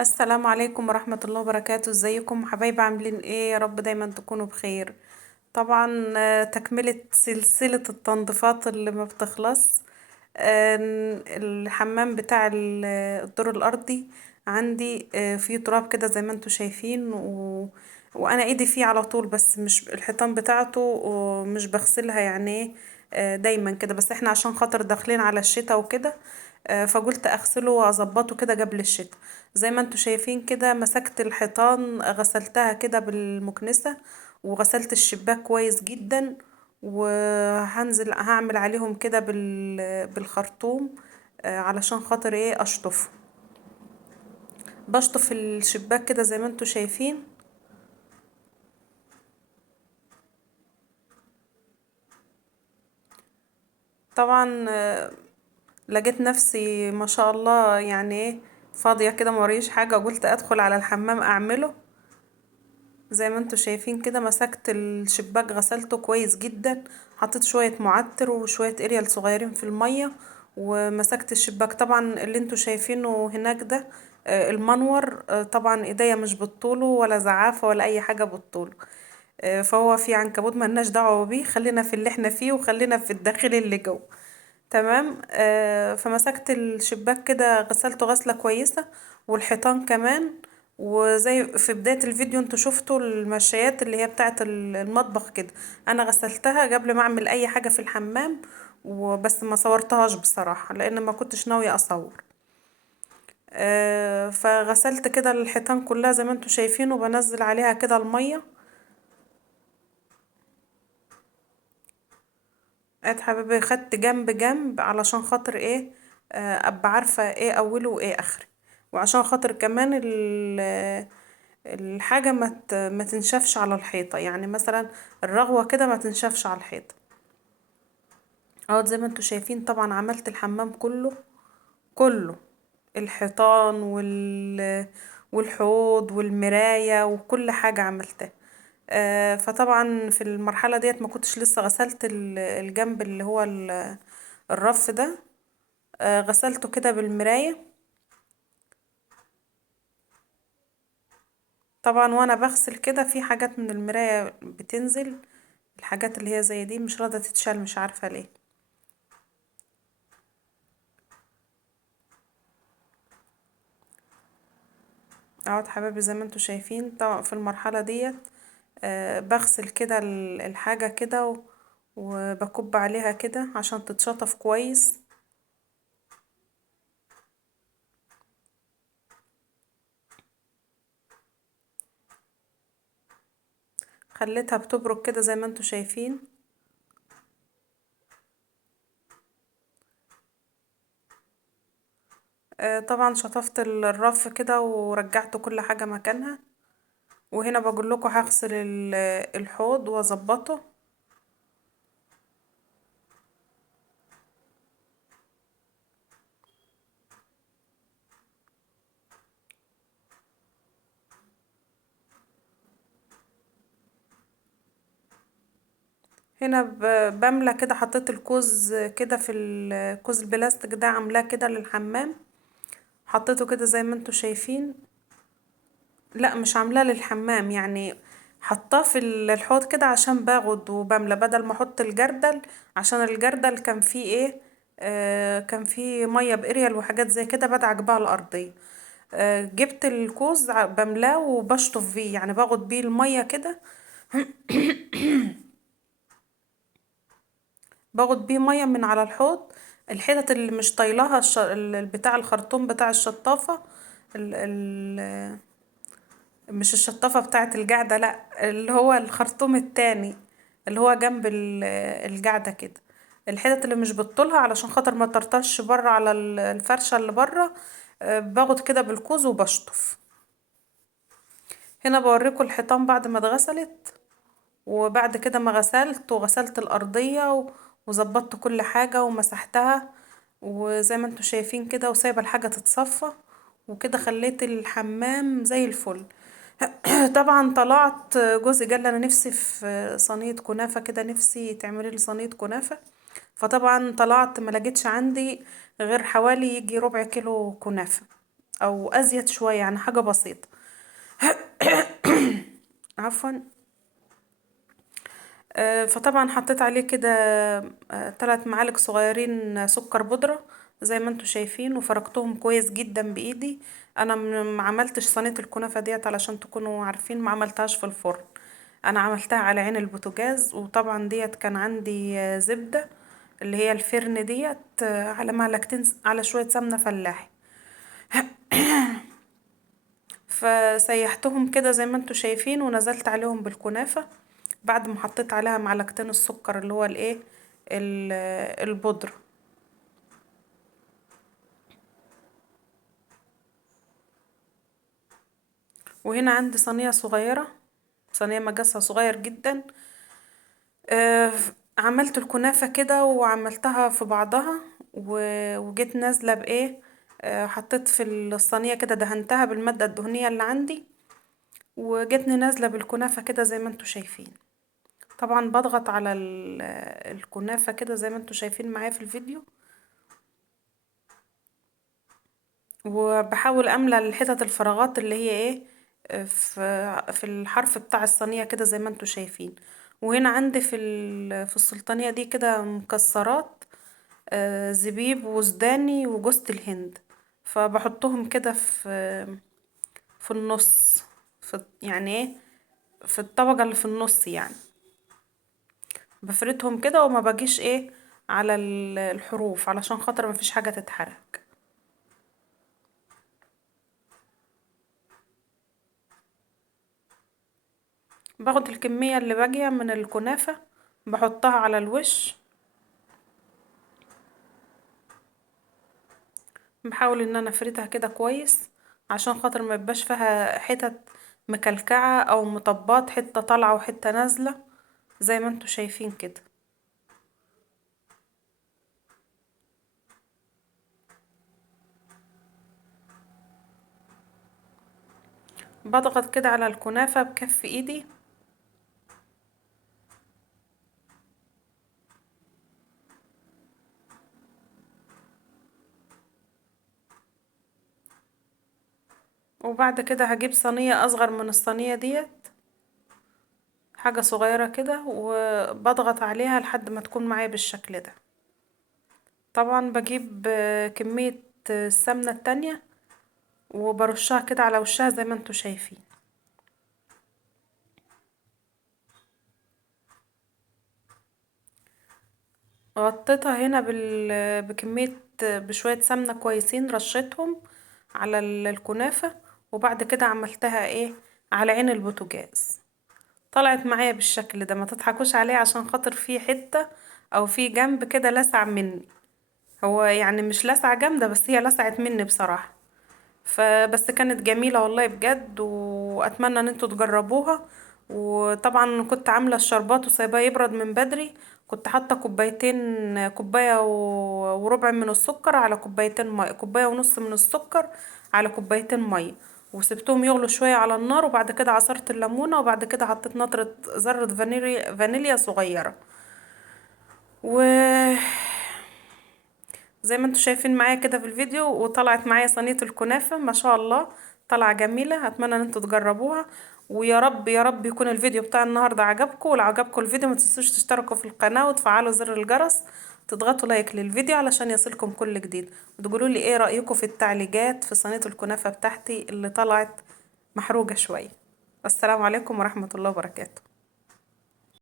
السلام عليكم ورحمة الله وبركاته. ازيكم حبايبي؟ عاملين ايه؟ يا رب دايما تكونوا بخير. طبعا تكملة سلسلة التنظيفات اللي ما بتخلص. الحمام بتاع الدور الأرضي عندي فيه تراب كده زي ما انتوا شايفين وانا ايدي فيه على طول، بس مش الحيطان بتاعته مش بغسلها يعني ايه. دايما كده، بس احنا عشان خاطر داخلين على الشتاء وكده. فقلت اغسله واظبطه كده قبل الشتاء. زي ما انتوا شايفين كده، مسكت الحيطان غسلتها كده بالمكنسة، وغسلت الشباك كويس جدا. وهنزل هعمل عليهم كده بالخرطوم، علشان خاطر ايه اشطف. بشطف الشباك كده زي ما انتوا شايفين. طبعا لقيت نفسي ما شاء الله يعني ايه، فاضية كده موريش حاجة، قلت ادخل على الحمام اعمله. زي ما انتوا شايفين كده، مسكت الشباك غسلته كويس جدا. حطيت شوية معطر وشوية اريال صغيرين في المية. ومسكت الشباك طبعا اللي انتوا شايفينه هناك ده، المنور. طبعا ايديا مش بالطوله ولا زعافة ولا اي حاجة بالطول. فهو في عنكبوت ملناش دعوة بيه، خلينا في اللي احنا فيه وخلينا في الداخل اللي جو. تمام. فمسكت الشباك كده غسلته غسلة كويسة، والحيطان كمان. وزي في بداية الفيديو انتوا شفتوا المشايات اللي هي بتاعة المطبخ كده، انا غسلتها قبل ما اعمل اي حاجة في الحمام. وبس ما صورتهاش بصراحة لان ما كنتش ناوية اصور. فغسلت كده الحيطان كلها زي ما انتوا شايفين، وبنزل عليها كده المية. قاعد حبيبي، خدت جنب جنب علشان خاطر ايه، ابقى عارفة ايه اوله وايه اخري. وعشان خاطر كمان الحاجة ما تنشفش على الحيطة، يعني مثلا الرغوة كده ما تنشفش على الحيطة. اهو زي ما انتوا شايفين، طبعا عملت الحمام كله كله. الحيطان والحوض والمراية وكل حاجة عملتها. فطبعا في المرحلة ديت ما كنتش لسه غسلت الجنب اللي هو الرف ده. غسلته كده بالمراية. طبعا وانا بغسل كده في حاجات من المراية بتنزل. الحاجات اللي هي زي دي مش راضية تتشال، مش عارفة ليه. اهوت حبايبي زي ما انتوا شايفين، طبعا في المرحلة ديت بغسل كده الحاجة كده وبكب عليها كده عشان تتشطف كويس. خليتها بتبرك كده زي ما انتوا شايفين. طبعا شطفت الرف كده ورجعت كل حاجة مكانها. وهنا بقول لكم هغسل الحوض واظبطه. هنا بملى كده، حطيت الكوز كده في الكوز البلاستيك ده، عاملاه كده للحمام. حطيته كده زي ما انتوا شايفين. لا، مش عاملاه للحمام يعني. حطاه في الحوض كده عشان باخد وبملى بدل ما احط الجردل. عشان الجردل كان فيه ايه، كان فيه ميه باريال وحاجات زي كده بدعك بقى الارضيه. جبت الكوز بملاه وبشطف بيه، يعني باخد بيه الميه كده. باخد بيه ميه من على الحوض. الحتت اللي مش طايلاها بتاع الخرطوم بتاع الشطافه. ال ال مش الشطافه بتاعه القعده، لا، اللي هو الخرطوم التاني، اللي هو جنب القعده كده. الحتت اللي مش بتطولها علشان خاطر ما ترطش بره على الفرشه اللي بره. باخد كده بالكوز وبشطف. هنا بوريكم الحيطان بعد ما اتغسلت. وبعد كده ما غسلت وغسلت الأرضية وظبطت كل حاجة ومسحتها. وزي ما انتوا شايفين كده، وسايبة الحاجة تتصفى. وكده خليت الحمام زي الفل. طبعا طلعت جوزي قال لي انا نفسي في صينية كنافة كده، نفسي تعملي لي صينية كنافة. فطبعا طلعت ما لقيتش عندي غير حوالي يجي ربع كيلو كنافة. او ازيد شوية، يعني حاجة بسيطة. عفوا. فطبعا حطيت عليه كده 3 معالق صغيرين سكر بودرة زي ما انتوا شايفين، وفركتهم كويس جدا بايدي. انا ما عملتش صينية الكنافة ديت علشان تكونوا عارفين، ما عملتهاش في الفرن، انا عملتها على عين البوتاجاز. وطبعا ديت كان عندي زبدة اللي هي الفرن ديت، على معلقتين على شوية سمنة فلاحي. فسيحتهم كده زي ما انتوا شايفين، ونزلت عليهم بالكنافة بعد ما حطيت عليها معلقتين السكر اللي هو الايه، البودرة. وهنا عندي صينية صغيرة، صينية مقاسها صغير جدا. آه، عملت الكنافة كده وعملتها في بعضها، وجيت نازلة بإيه، حطيت في الصينية كده، دهنتها بالمادة الدهنية اللي عندي، وجيتني نازلة بالكنافة كده زي ما انتوا شايفين. طبعا بضغط على الكنافة كده زي ما انتوا شايفين معايا في الفيديو، وبحاول املى الحتت الفراغات اللي هي ايه، في الحرف بتاع الصينية كده زي ما انتوا شايفين. وهنا عندي في السلطانية دي كده مكسرات، زبيب وسوداني وجوزة الهند، فبحطهم كده في النص، يعني ايه، في الطبقة اللي في النص يعني. بفردهم كده وما باجيش ايه على الحروف علشان خاطر ما فيش حاجة تتحرك. باخد الكمية اللي باقية من الكنافة بحطها على الوش، بحاول ان انا افردها كده كويس عشان خاطر ما يبقاش فيها حتت مكلكعة او مطبات، حتة طالعة وحتة نازلة زي ما انتوا شايفين كده. بضغط كده على الكنافة بكف ايدي، وبعد كده هجيب صينية اصغر من الصينية ديت، حاجة صغيرة كده، وبضغط عليها لحد ما تكون معايا بالشكل ده. طبعا بجيب كمية السمنة التانية وبرشها كده على وشها زي ما انتوا شايفين. غطيتها هنا بكمية، بشوية سمنة كويسين رشيتهم على الكنافة. وبعد كده عملتها ايه، على عين البوتاجاز. طلعت معايا بالشكل ده، ما تضحكوش عليه عشان خاطر في حتة او في جنب كده لسع مني. هو يعني مش لسعة جامدة، بس هي لسعت مني بصراحة. فبس كانت جميلة والله بجد، واتمنى ان انتوا تجربوها. وطبعا كنت عاملة الشربات وسايباه يبرد من بدري، كنت حاطة كوبايتين، كوباية وربع من السكر على كوبايتين مية، كوباية ونص من السكر على كوبايتين مية، وسبتهم يغلوا شوية على النار. وبعد كده عصرت الليمونة، وبعد كده حطيت نطرة ذرة فانيليا صغيرة. و زي ما انتوا شايفين معايا كده في الفيديو، وطلعت معايا صينية الكنافة ما شاء الله، طلعة جميلة. هتمنى ان انتوا تجربوها، ويا رب يا رب يكون الفيديو بتاع النهاردة عجبكم. ولو عجبكم الفيديو ما تنسوش تشتركوا في القناة وتفعلوا زر الجرس، تضغطوا لايك للفيديو علشان يصلكم كل جديد، وتقولوا لي ايه رأيكم في التعليقات في صينية الكنافة بتاعتي اللي طلعت محروقة شوية. السلام عليكم ورحمة الله وبركاته.